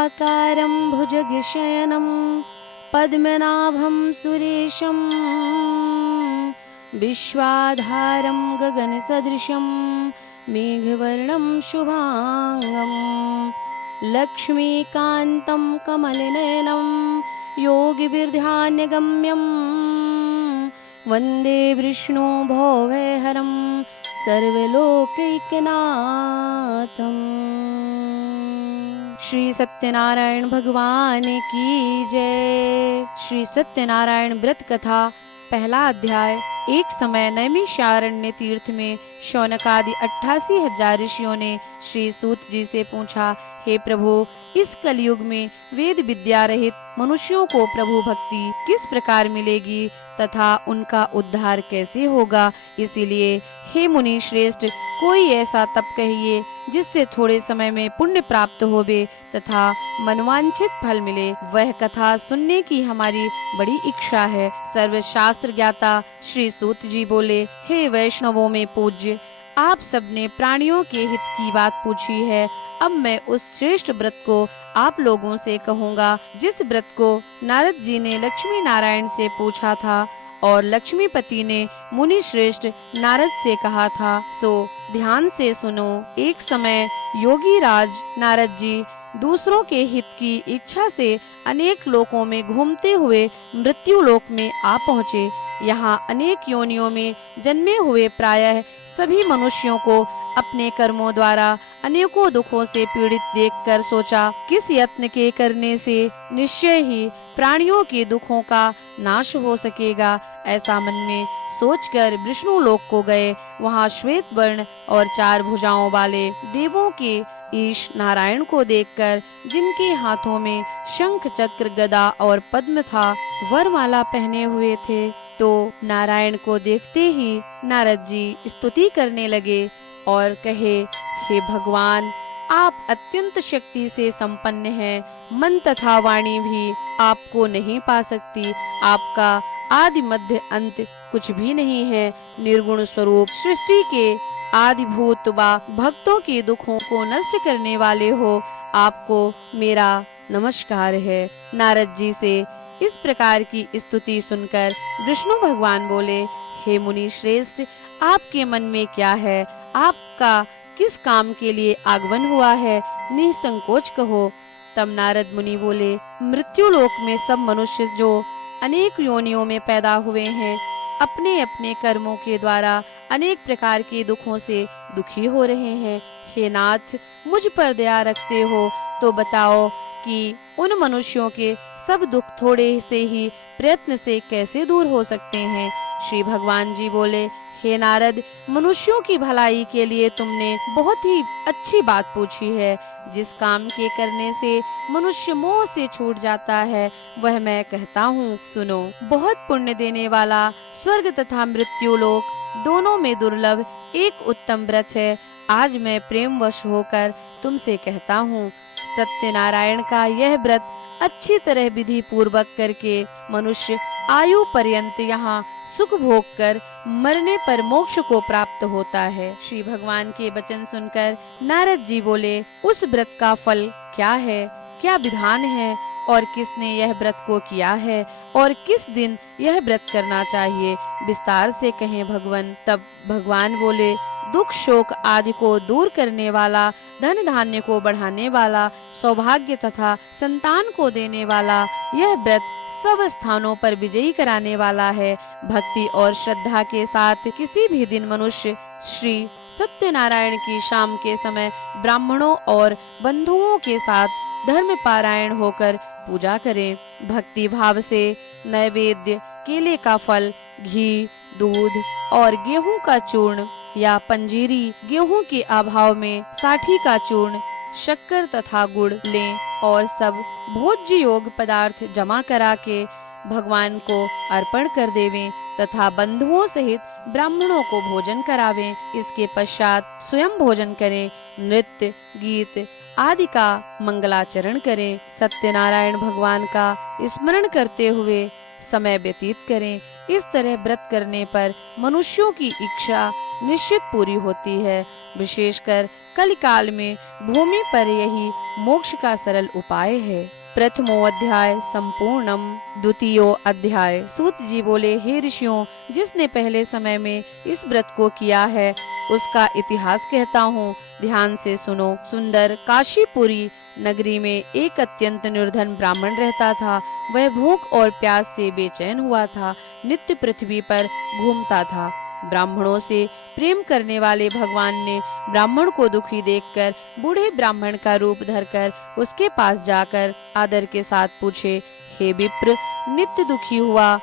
शुभाकारं भुजगशयनं पद्मनाभं सुरेशं विश्वाधारं गगनसदृशं मेघवर्णं शुभांगं लक्ष्मीकान्तं कमलनयनं योगिभिर्ध्यानगम्यं वन्दे विष्णु भवभयहरं सर्वलोकैकनाथम्। श्री सत्यनारायण भगवान की जय। श्री सत्यनारायण व्रत कथा पहला अध्याय। एक समय नैमिषारण्य तीर्थ में शौनक आदि 88,000 ऋषियों ने श्री सूत जी से पूछा, हे प्रभु, इस कलयुग में वेद विद्या रहित मनुष्यों को प्रभु भक्ति किस प्रकार मिलेगी तथा उनका उद्धार कैसे होगा? इसीलिए हे मुनि श्रेष्ठ, कोई ऐसा तप कहिए जिससे थोड़े समय में पुण्य प्राप्त होवे तथा मनवांछित फल मिले। वह कथा सुनने की हमारी बड़ी इच्छा है। सर्वशास्त्र ज्ञाता श्री सूत जी बोले, हे वैष्णवों में पूज्य, आप सबने प्राणियों के हित की बात पूछी है। अब मैं उस श्रेष्ठ व्रत को आप लोगों से कहूँगा जिस व्रत को नारद जी ने लक्ष्मी नारायण से पूछा था और लक्ष्मीपति ने मुनि श्रेष्ठ नारद से कहा था। सो ध्यान से सुनो। एक समय योगी राज नारद जी दूसरों के हित की इच्छा से अनेक लोकों में घूमते हुए मृत्यु लोक में आ पहुँचे। यहाँ अनेक योनियों में जन्मे हुए प्रायः सभी मनुष्यों को अपने कर्मों द्वारा अनेकों दुखों से पीड़ित देखकर सोचा, किस यत्न के करने से निश्चय ही प्राणियों के दुखों का नाश हो सकेगा। ऐसा मन में सोचकर विष्णु लोक को गए। वहाँ श्वेत वर्ण और 4 भुजाओं वाले देवों के ईश नारायण को देखकर, जिनके हाथों में शंख चक्र गदा और पद्म था, वरमाला पहने हुए थे, तो नारायण को देखते ही नारद जी स्तुति करने लगे और कहे, हे भगवान, आप अत्यंत शक्ति से संपन्न हैं। मन तथा वाणी भी आपको नहीं पा सकती। आपका आदि मध्य अंत कुछ भी नहीं है। निर्गुण स्वरूप सृष्टि के आदिभूत व भक्तों के दुखों को नष्ट करने वाले हो। आपको मेरा नमस्कार है। नारद जी से इस प्रकार की स्तुति सुनकर विष्णु भगवान बोले, हे मुनि श्रेष्ठ, आपके मन में क्या है? आपका किस काम के लिए आगमन हुआ है? निसंकोच कहो। तब नारद मुनि बोले, मृत्यु लोक में सब मनुष्य जो अनेक योनियों में पैदा हुए हैं, अपने अपने कर्मों के द्वारा अनेक प्रकार के दुखों से दुखी हो रहे हैं। हे नाथ, मुझ पर दया रखते हो तो बताओ कि उन मनुष्यों के सब दुख थोड़े से ही प्रयत्न से कैसे दूर हो सकते हैं? श्री भगवान जी बोले, हे नारद, मनुष्यों की भलाई के लिए तुमने बहुत ही अच्छी बात पूछी है। जिस काम के करने से मनुष्य मोह से छूट जाता है, वह मैं कहता हूँ, सुनो। बहुत पुण्य देने वाला स्वर्ग तथा मृत्यु लोक दोनों में दुर्लभ एक उत्तम व्रत है। आज मैं प्रेमवश होकर तुमसे कहता हूँ। सत्यनारायण का यह व्रत अच्छी तरह विधि पूर्वक करके मनुष्य आयु पर्यंत यहाँ सुख भोग कर मरने पर मोक्ष को प्राप्त होता है। श्री भगवान के वचन सुनकर नारद जी बोले, उस व्रत का फल क्या है? क्या विधान है? और किसने यह व्रत को किया है? और किस दिन यह व्रत करना चाहिए? विस्तार से कहें भगवान। तब भगवान बोले, दुख शोक आदि को दूर करने वाला, धन धान्य को बढ़ाने वाला, सौभाग्य तथा संतान को देने वाला यह व्रत सब स्थानों पर विजयी कराने वाला है। भक्ति और श्रद्धा के साथ किसी भी दिन मनुष्य श्री सत्यनारायण की शाम के समय ब्राह्मणों और बंधुओं के साथ धर्म पारायण होकर पूजा करें। भक्ति भाव से नैवेद्य, केले का फल, घी, दूध और गेहूं का चूर्ण या पंजीरी, गेहूं के अभाव में साठी का चूर्ण, शक्कर तथा गुड़ लें और सब भोज्य योग पदार्थ जमा करा के भगवान को अर्पण कर देवें तथा बंधुओं सहित ब्राह्मणों को भोजन करावें। इसके पश्चात स्वयं भोजन करें, नृत्य गीत आदि का मंगलाचरण करें। सत्यनारायण भगवान का स्मरण करते हुए समय व्यतीत करें। इस तरह व्रत करने पर मनुष्यों की इच्छा निश्चित पूरी होती है। विशेषकर कलिकाल में भूमि पर यही मोक्ष का सरल उपाय है। प्रथमो अध्याय संपूर्णम। द्वितीयो अध्याय। सूत जी बोले, हे ऋषियों, जिसने पहले समय में इस व्रत को किया है उसका इतिहास कहता हूँ, ध्यान से सुनो। सुंदर काशीपुरी नगरी में एक अत्यंत निर्धन ब्राह्मण रहता था। वह भूख और प्यास से बेचैन हुआ था, नित्य पृथ्वी पर घूमता था। ब्राह्मणों से प्रेम करने वाले भगवान ने ब्राह्मण को दुखी देखकर बूढ़े ब्राह्मण का रूप धरकर उसके पास जाकर आदर के साथ पूछे, हे विप्र, नित्य दुखी हुआ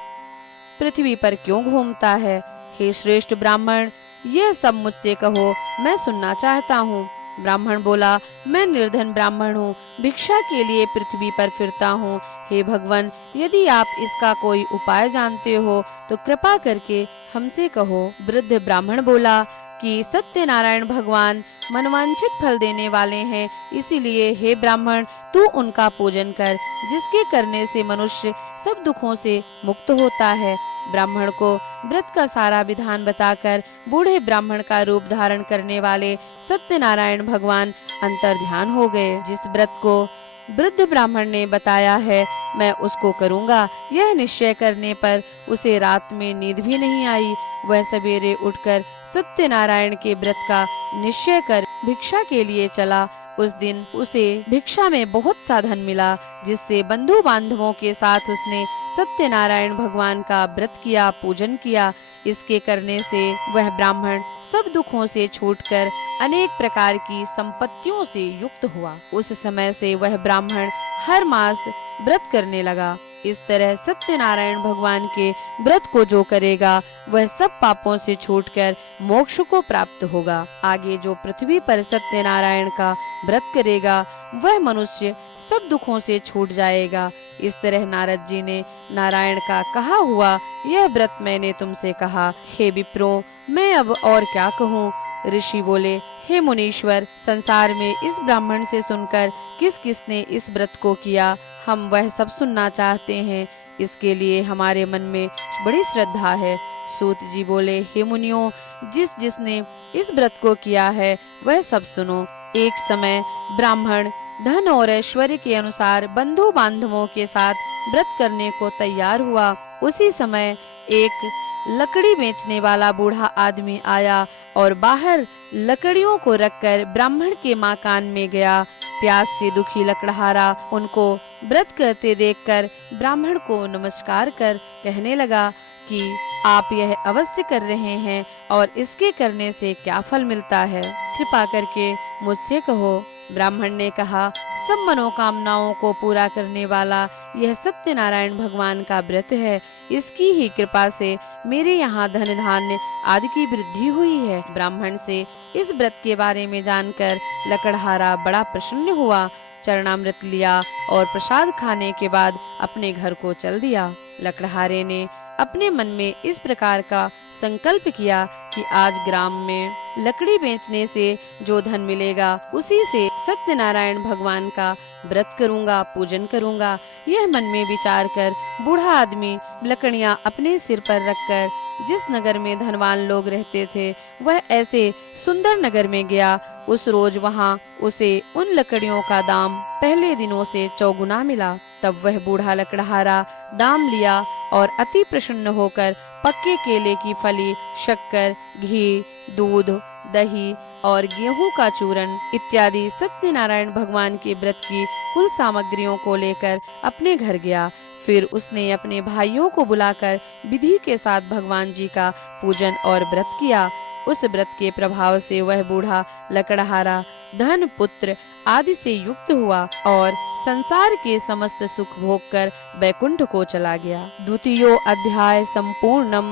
पृथ्वी पर क्यों घूमता है? हे श्रेष्ठ ब्राह्मण, यह सब मुझसे कहो, मैं सुनना चाहता हूँ। ब्राह्मण बोला, मैं निर्धन ब्राह्मण हूँ, भिक्षा के लिए पृथ्वी पर फिरता हूँ। हे भगवान, यदि आप इसका कोई उपाय जानते हो तो कृपा करके हमसे कहो। वृद्ध ब्राह्मण बोला कि सत्यनारायण भगवान मनवांछित फल देने वाले हैं, इसीलिए हे ब्राह्मण, तू उनका पूजन कर, जिसके करने से मनुष्य सब दुखों से मुक्त होता है। ब्राह्मण को व्रत का सारा विधान बताकर बूढ़े ब्राह्मण का रूप धारण करने वाले सत्यनारायण भगवान अंतर्ध्यान हो गए। जिस व्रत को वृद्ध ब्राह्मण ने बताया है, मैं उसको करूंगा, यह निश्चय करने पर उसे रात में नींद भी नहीं आई। वह सवेरे उठकर सत्यनारायण के व्रत का निश्चय कर भिक्षा के लिए चला। उस दिन उसे भिक्षा में बहुत सा धन मिला, जिससे बंधु बांधवों के साथ उसने सत्यनारायण भगवान का व्रत किया, पूजन किया। इसके करने से वह ब्राह्मण सब दुखों से छूटकर अनेक प्रकार की संपत्तियों से युक्त हुआ। उस समय से वह ब्राह्मण हर मास व्रत करने लगा। इस तरह सत्यनारायण भगवान के व्रत को जो करेगा वह सब पापों से छूटकर मोक्ष को प्राप्त होगा। आगे जो पृथ्वी पर सत्यनारायण का व्रत करेगा वह मनुष्य सब दुखों से छूट जाएगा। इस तरह नारद जी ने नारायण का कहा हुआ यह व्रत मैंने तुमसे कहा। हे विप्रो, मैं अब और क्या कहूँ? ऋषि बोले, हे मुनीश्वर, संसार में इस ब्राह्मण से सुनकर किस किसने इस व्रत को किया, हम वह सब सुनना चाहते हैं। इसके लिए हमारे मन में बड़ी श्रद्धा है। सूत जी बोले, हे मुनियों, जिसने इस व्रत को किया है वह सब सुनो। एक समय ब्राह्मण धन और ऐश्वर्य के अनुसार बंधु बांधवों के साथ व्रत करने को तैयार हुआ। उसी समय एक लकड़ी बेचने वाला बूढ़ा आदमी आया और बाहर लकड़ियों को रखकर ब्राह्मण के मकान में गया। प्यास से दुखी लकड़हारा उनको व्रत करते देखकर ब्राह्मण को नमस्कार कर कहने लगा कि आप यह अवश्य कर रहे हैं और इसके करने से क्या फल मिलता है, कृपा करके मुझसे कहो। ब्राह्मण ने कहा, सब मनोकामनाओं को पूरा करने वाला यह सत्यनारायण भगवान का व्रत है। इसकी ही कृपा से मेरे यहाँ धन धान्य आदि की वृद्धि हुई है। ब्राह्मण से इस व्रत के बारे में जानकर लकड़हारा बड़ा प्रसन्न हुआ। चरणामृत लिया और प्रसाद खाने के बाद अपने घर को चल दिया। लकड़हारे ने अपने मन में इस प्रकार का संकल्प किया कि आज ग्राम में लकड़ी बेचने से जो धन मिलेगा उसी से सत्यनारायण भगवान का व्रत करूंगा, पूजन करूंगा। यह मन में विचार कर बूढ़ा आदमी लकड़ियां अपने सिर पर रखकर जिस नगर में धनवान लोग रहते थे वह ऐसे सुंदर नगर में गया। उस रोज वहां उसे उन लकड़ियों का दाम पहले दिनों से चौगुना मिला। तब वह बूढ़ा लकड़हारा दाम लिया और अति प्रसन्न होकर पक्के केले की फली, शक्कर, घी, दूध, दही और गेहूं का चूरन इत्यादि सत्यनारायण भगवान के व्रत की कुल सामग्रियों को लेकर अपने घर गया। फिर उसने अपने भाइयों को बुलाकर विधि के साथ भगवान जी का पूजन और व्रत किया। उस व्रत के प्रभाव से वह बूढ़ा लकड़हारा धन, पुत्र आदि से युक्त हुआ और संसार के समस्त सुख भोग कर वैकुंठ को चला गया। द्वितीयो अध्याय संपूर्णम।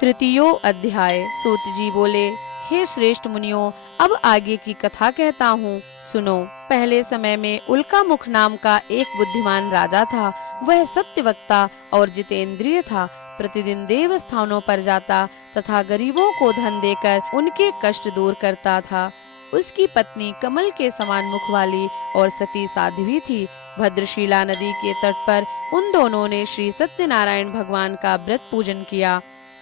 तृतीयो अध्याय। सूत जी बोले, हे श्रेष्ठ मुनियों, अब आगे की कथा कहता हूँ, सुनो। पहले समय में उल्कामुख नाम का एक बुद्धिमान राजा था। वह सत्यवक्ता और जितेंद्रिय था। प्रतिदिन देव स्थानों पर जाता तथा गरीबों को धन देकर उनके कष्ट दूर करता था। उसकी पत्नी कमल के समान मुख वाली और सती साध्वी थी। भद्रशिला नदी के तट पर उन दोनों ने श्री सत्यनारायण भगवान का व्रत पूजन किया।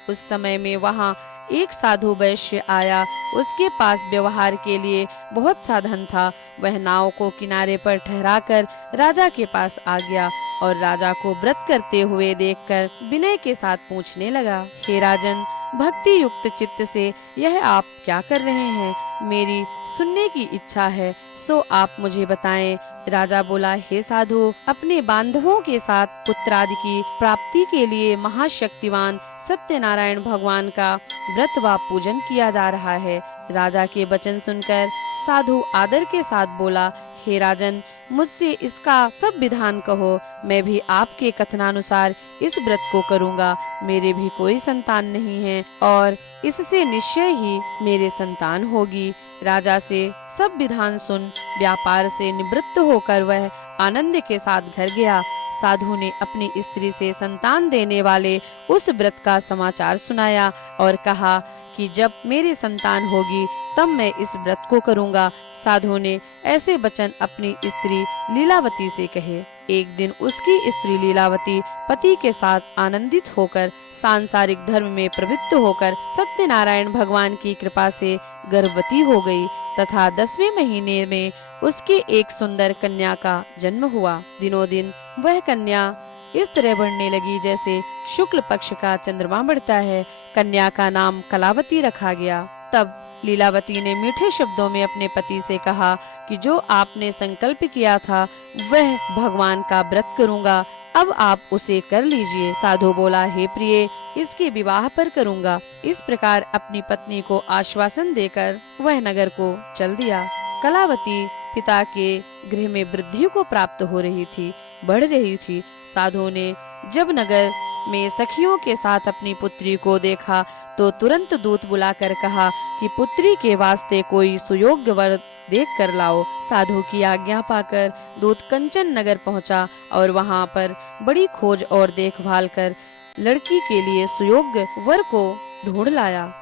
उस समय में वहाँ एक साधु वैश्य आया। उसके पास व्यवहार के लिए बहुत सा धन था। वह नाव को किनारे पर ठहराकर राजा के पास आ गया और राजा को व्रत करते हुए देखकर विनय के साथ पूछने लगा, हे राजन, भक्ति युक्त चित्त से यह आप क्या कर रहे हैं? मेरी सुनने की इच्छा है, सो आप मुझे बताएं। राजा बोला, हे साधु, अपने बांधवों के साथ पुत्रादि की प्राप्ति के लिए महाशक्तिवान सत्यनारायण भगवान का व्रत व पूजन किया जा रहा है। राजा के वचन सुनकर साधु आदर के साथ बोला, हे राजन, मुझसे इसका सब विधान कहो, मैं भी आपके कथनानुसार इस व्रत को करूंगा। मेरे भी कोई संतान नहीं है और इससे निश्चय ही मेरे संतान होगी। राजा से सब विधान सुन व्यापार से निवृत्त होकर वह आनंद के साथ घर गया। साधु ने अपनी स्त्री से संतान देने वाले उस व्रत का समाचार सुनाया और कहा कि जब मेरी संतान होगी तब मैं इस व्रत को करूंगा। साधु ने ऐसे वचन अपनी स्त्री लीलावती से कहे। एक दिन उसकी स्त्री लीलावती पति के साथ आनंदित होकर सांसारिक धर्म में प्रवृत्त होकर सत्यनारायण भगवान की कृपा से गर्भवती हो गई तथा 10वें महीने में उसकी एक सुंदर कन्या का जन्म हुआ। दिनों दिन वह कन्या इस तरह बढ़ने लगी जैसे शुक्ल पक्ष का चंद्रमा बढ़ता है। कन्या का नाम कलावती रखा गया। तब लीलावती ने मीठे शब्दों में अपने पति से कहा कि जो आपने संकल्प किया था वह भगवान का व्रत करूंगा, अब आप उसे कर लीजिए। साधु बोला, हे प्रिय, इसके विवाह पर करूंगा। इस प्रकार अपनी पत्नी को आश्वासन देकर वह नगर को चल दिया। कलावती पिता के गृह में वृद्धि को प्राप्त हो रही थी, बढ़ रही थी। साधु ने जब नगर में सखियों के साथ अपनी पुत्री को देखा तो तुरंत दूत बुलाकर कहा कि पुत्री के वास्ते कोई सुयोग्य वर देख कर लाओ। साधु की आज्ञा पाकर दूत कंचन नगर पहुंचा और वहां पर बड़ी खोज और देखभाल कर लड़की के लिए सुयोग्य वर को ढूंढ लाया।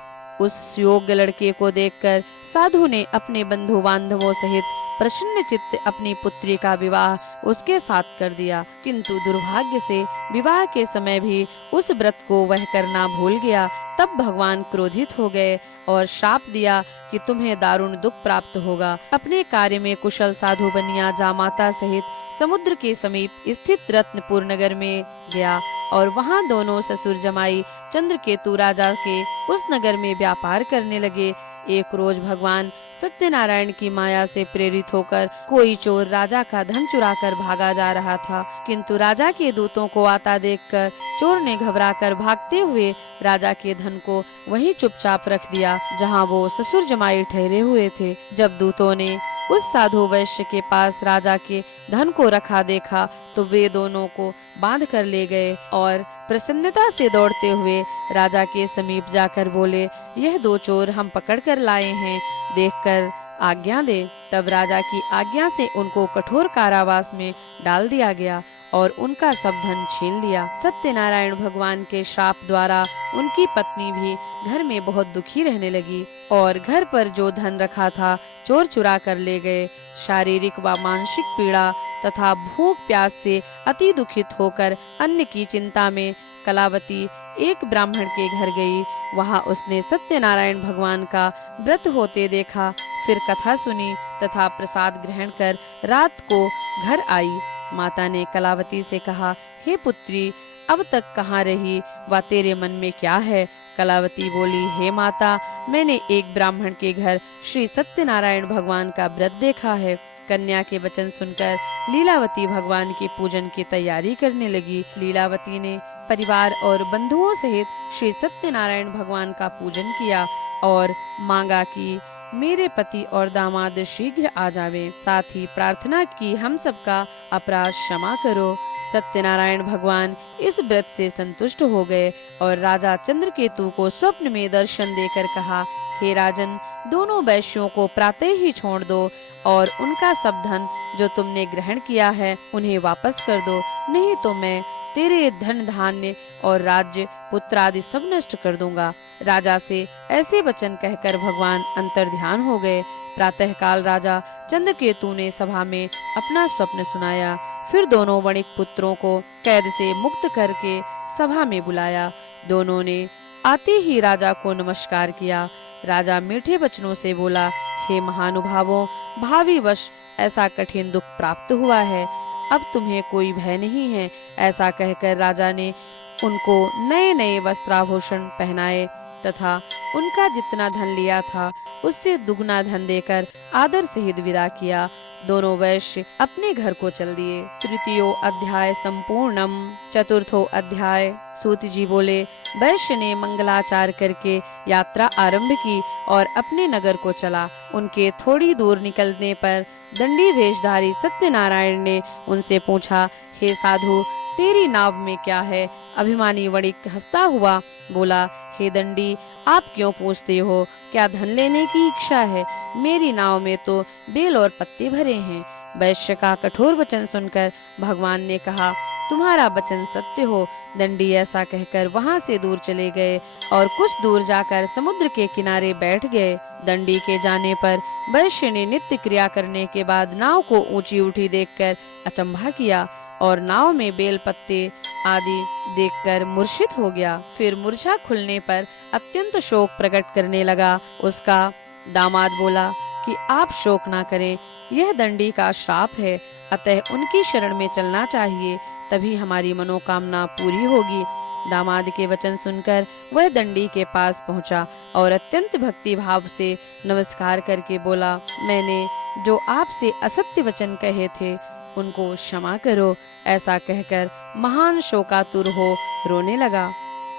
उस सुयोग्य लड़के को देखकर साधु ने अपने बंधु बांधवों सहित प्रसन्न चित्त अपनी पुत्री का विवाह उसके साथ कर दिया। किंतु दुर्भाग्य से विवाह के समय भी उस व्रत को वह करना भूल गया। तब भगवान क्रोधित हो गए और श्राप दिया कि तुम्हें दारुण दुख प्राप्त होगा। अपने कार्य में कुशल साधु बनिया जामाता सहित समुद्र के समीप स्थित रत्नपुर नगर में गया और वहां दोनों ससुर जमाई चंद्रकेतु राजा के उस नगर में व्यापार करने लगे। एक रोज भगवान सत्यनारायण की माया से प्रेरित होकर कोई चोर राजा का धन चुराकर भागा जा रहा था, किंतु राजा के दूतों को आता देखकर चोर ने घबराकर भागते हुए राजा के धन को वहीं चुपचाप रख दिया जहां वो ससुर जमाई ठहरे हुए थे। जब दूतों ने उस साधु वैश्य के पास राजा के धन को रखा देखा तो वे दोनों को बांध कर ले गए और प्रसन्नता से दौड़ते हुए राजा के समीप जाकर बोले, यह दो चोर हम पकड़ कर लाए हैं, देखकर आज्ञा दे। तब राजा की आज्ञा से उनको कठोर कारावास में डाल दिया गया और उनका सब धन छीन लिया। सत्यनारायण भगवान के श्राप द्वारा उनकी पत्नी भी घर में बहुत दुखी रहने लगी और घर पर जो धन रखा था चोर चुरा कर ले गए। शारीरिक व मानसिक पीड़ा तथा भूख प्यास से अति दुखित होकर अन्न की चिंता में कलावती एक ब्राह्मण के घर गई। वहां उसने सत्यनारायण भगवान का व्रत होते देखा, फिर कथा सुनी तथा प्रसाद ग्रहण कर रात को घर आई। माता ने कलावती से कहा, हे पुत्री, अब तक कहाँ रही व तेरे मन में क्या है? कलावती बोली, हे माता, मैंने एक ब्राह्मण के घर श्री सत्यनारायण भगवान का व्रत देखा है। कन्या के वचन सुनकर लीलावती भगवान के पूजन की तैयारी करने लगी। लीलावती ने परिवार और बंधुओं सहित श्री सत्यनारायण भगवान का पूजन किया और मांगा कि मेरे पति और दामाद शीघ्र आ जावें। साथ ही प्रार्थना की, हम सबका अपराध क्षमा करो। सत्यनारायण भगवान इस व्रत से संतुष्ट हो गए और राजा चंद्रकेतु को स्वप्न में दर्शन देकर कहा, हे राजन, दोनों वैश्यों को प्रातः ही छोड़ दो और उनका सब धन जो तुमने ग्रहण किया है उन्हें वापस कर दो, नहीं तो मैं तेरे धन धान्य और राज्य पुत्र आदि सब नष्ट कर दूंगा। राजा से ऐसे वचन कहकर भगवान अंतर्ध्यान हो गए। प्रातः काल राजा चंद्रकेतु ने सभा में अपना स्वप्न सुनाया। फिर दोनों वणिक पुत्रों को कैद से मुक्त करके सभा में बुलाया। दोनों ने आते ही राजा को नमस्कार किया। राजा मीठे वचनों से बोला, हे महानुभावों, भावी वश ऐसा कठिन दुख प्राप्त हुआ है, अब तुम्हें कोई भय नहीं है। ऐसा कहकर राजा ने उनको नए नए वस्त्राभूषण पहनाए तथा उनका जितना धन लिया था उससे दुगना धन देकर आदर सहित विदा किया। दोनों वैश्य अपने घर को चल दिए। तृतीयो अध्याय संपूर्णम। चतुर्थो अध्याय। सूत जी बोले, वैश्य ने मंगलाचार करके यात्रा आरंभ की और अपने नगर को चला। उनके थोड़ी दूर निकलने पर दंडी वेशधारी सत्यनारायण ने उनसे पूछा, हे साधु, तेरी नाव में क्या है? अभिमानी वणिक हंसता हुआ बोला, हे दंडी, आप क्यों पूछते हो? क्या धन लेने की इच्छा है? मेरी नाव में तो बेल और पत्ते भरे हैं। वैश्य का कठोर वचन सुनकर भगवान ने कहा, तुम्हारा वचन सत्य हो। दंडी ऐसा कहकर वहां से दूर चले गए और कुछ दूर जाकर समुद्र के किनारे बैठ गए। दंडी के जाने पर वैश्य ने नित्य क्रिया करने के बाद नाव को ऊंची उठी देखकर अचंभा किया और नाव में बेल पत्ते आदि देखकर मूर्छित हो गया। फिर मूर्छा खुलने पर अत्यंत शोक प्रकट करने लगा। उसका दामाद बोला कि आप शोक ना करें, यह दंडी का श्राप है, अतः उनकी शरण में चलना चाहिए, तभी हमारी मनोकामना पूरी होगी। दामाद के वचन सुनकर वह दंडी के पास पहुंचा और अत्यंत भक्ति भाव से नमस्कार करके बोला, मैंने जो आपसे असत्य वचन कहे थे उनको क्षमा करो। ऐसा कहकर महान शोकातुर हो रोने लगा।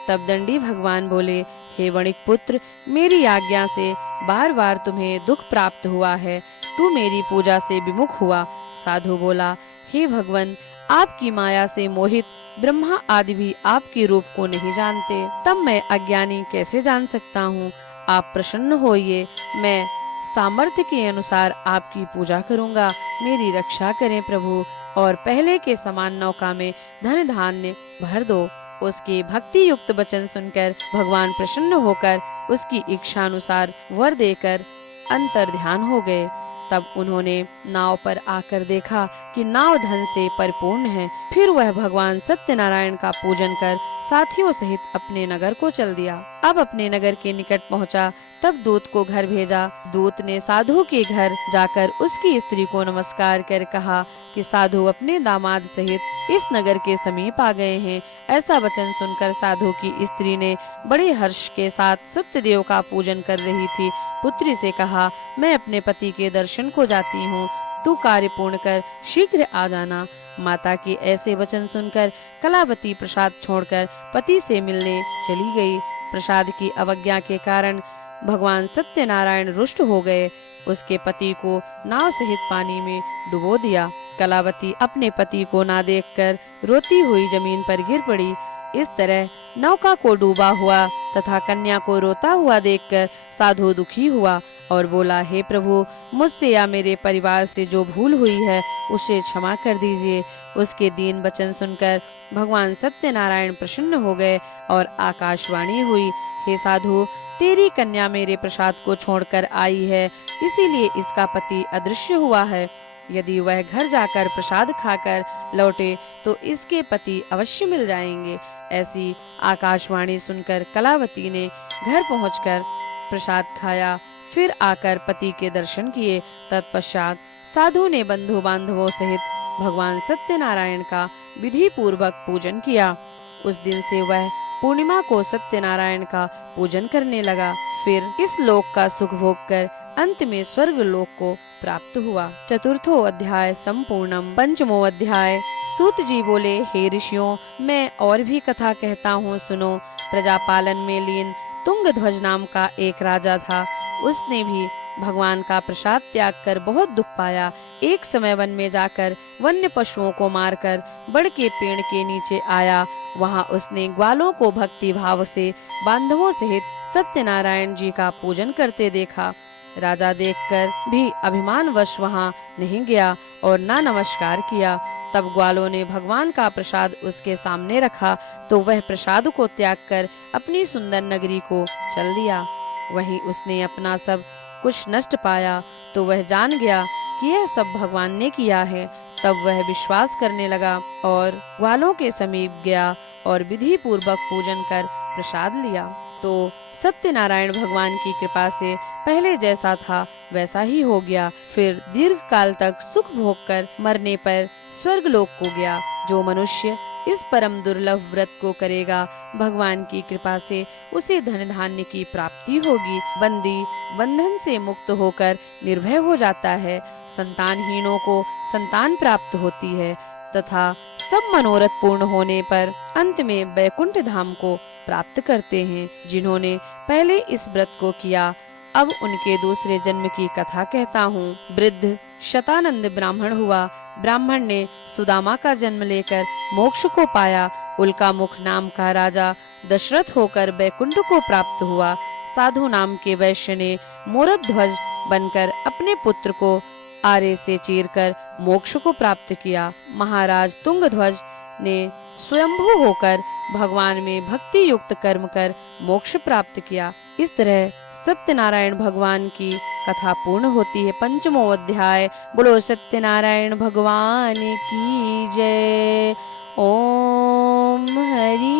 तब दंडी भगवान बोले, हे वणिक पुत्र, मेरी आज्ञा से बार बार तुम्हें दुख प्राप्त हुआ है, तू मेरी पूजा से विमुख हुआ। साधु बोला, हे भगवान, आपकी माया से मोहित ब्रह्मा आदि भी आपके रूप को नहीं जानते, तब मैं अज्ञानी कैसे जान सकता हूँ? आप प्रसन्न होइए, मैं सामर्थ्य के अनुसार आपकी पूजा करूंगा। मेरी रक्षा करें प्रभु, और पहले के समान नौका में धन धान्य भर दो। उसके भक्ति युक्त वचन सुनकर भगवान प्रसन्न होकर उसकी इच्छा अनुसार वर देकर अंतर ध्यान हो गए। तब उन्होंने नाव पर आकर देखा कि नाव धन से परिपूर्ण है। फिर वह भगवान सत्यनारायण का पूजन कर साथियों सहित अपने नगर को चल दिया। अब अपने नगर के निकट पहुंचा, तब दूत को घर भेजा। दूत ने साधु के घर जाकर उसकी स्त्री को नमस्कार कर कहा कि साधु अपने दामाद सहित इस नगर के समीप आ गए हैं। ऐसा वचन सुनकर साधु की स्त्री ने बड़े हर्ष के साथ सत्यदेव का पूजन कर रही थी पुत्री से कहा, मैं अपने पति के दर्शन को जाती हूँ, तू कार्य पूर्ण कर शीघ्र आ जाना। माता के ऐसे वचन सुनकर कलावती प्रसाद छोड़कर पति से मिलने चली गई। प्रसाद की अवज्ञा के कारण भगवान सत्यनारायण रुष्ट हो गए। उसके पति को नाव सहित पानी में डुबो दिया। कलावती अपने पति को ना देखकर रोती हुई जमीन पर गिर पड़ी। इस तरह नौका को डूबा हुआ तथा कन्या को रोता हुआ देखकर साधु दुखी हुआ और बोला, हे प्रभु, मुझसे या मेरे परिवार से जो भूल हुई है उसे क्षमा कर दीजिए। उसके दीन वचन सुनकर भगवान सत्यनारायण प्रसन्न हो गए और आकाशवाणी हुई, हे साधु, तेरी कन्या मेरे प्रसाद को छोड़कर आई है, इसीलिए इसका पति अदृश्य हुआ है। यदि वह घर जाकर प्रसाद खाकर लौटे तो इसके पति अवश्य मिल जाएंगे। ऐसी आकाशवाणी सुनकर कलावती ने घर पहुंचकर प्रसाद खाया, फिर आकर पति के दर्शन किए। तत्पश्चात साधु ने बंधु बांधवों सहित भगवान सत्यनारायण का विधि पूर्वक पूजन किया। उस दिन से वह पूर्णिमा को सत्यनारायण का पूजन करने लगा। फिर इस लोक का सुख भोग कर अंत में स्वर्ग लोक को प्राप्त हुआ। चतुर्थो अध्याय संपूर्णम। पंचमो अध्याय। सूत जी बोले, हे ऋषियों, मैं और भी कथा कहता हूँ, सुनो। प्रजापालन में लीन तुंगध्वज नाम का एक राजा था। उसने भी भगवान का प्रसाद त्याग कर बहुत दुख पाया। एक समय वन में जाकर वन्य पशुओं को मारकर बड़ के पेड़ के नीचे आया। वहां उसने ग्वालों को भक्ति भाव से बांधवों सहित सत्यनारायण जी का पूजन करते देखा। राजा देखकर भी अभिमानवश वहां नहीं गया और ना नमस्कार किया। तब ग्वालों ने भगवान का प्रसाद उसके सामने रखा तो वह प्रसाद को त्याग कर अपनी सुंदर नगरी को चल दिया। वहीं उसने अपना सब कुछ नष्ट पाया तो वह जान गया कि यह सब भगवान ने किया है। तब वह विश्वास करने लगा और ग्वालों के समीप गया और विधि पूर्वक पूजन कर प्रसाद लिया। तो सत्यनारायण भगवान की कृपा से पहले जैसा था वैसा ही हो गया। फिर दीर्घ काल तक सुख भोग कर मरने पर स्वर्ग लोक को गया। जो मनुष्य इस परम दुर्लभ व्रत को करेगा, भगवान की कृपा से उसे धन धान्य की प्राप्ति होगी। बंदी बंधन से मुक्त होकर निर्भय हो जाता है। संतानहीनों को संतान प्राप्त होती है तथा सब मनोरथ पूर्ण होने पर अंत में वैकुंठ धाम को प्राप्त करते हैं। जिन्होंने पहले इस व्रत को किया, अब उनके दूसरे जन्म की कथा कहता हूँ। वृद्ध शतानंद ब्राह्मण हुआ। ब्राह्मण ने सुदामा का जन्म लेकर मोक्ष को पाया। उल्का मुख नाम का राजा दशरथ होकर वैकुंठ को प्राप्त हुआ। साधु नाम के वैश्य ने मोरद ध्वज बनकर अपने पुत्र को आरे से चीरकर मोक्ष को प्राप्त किया। महाराज तुंगध्वज ने स्वयंभू होकर भगवान में भक्ति युक्त कर्म कर मोक्ष प्राप्त किया। इस तरह सत्यनारायण भगवान की कथा पूर्ण होती है। पंचमो अध्याय। बोलो सत्यनारायण भगवान की जय। ओम हरि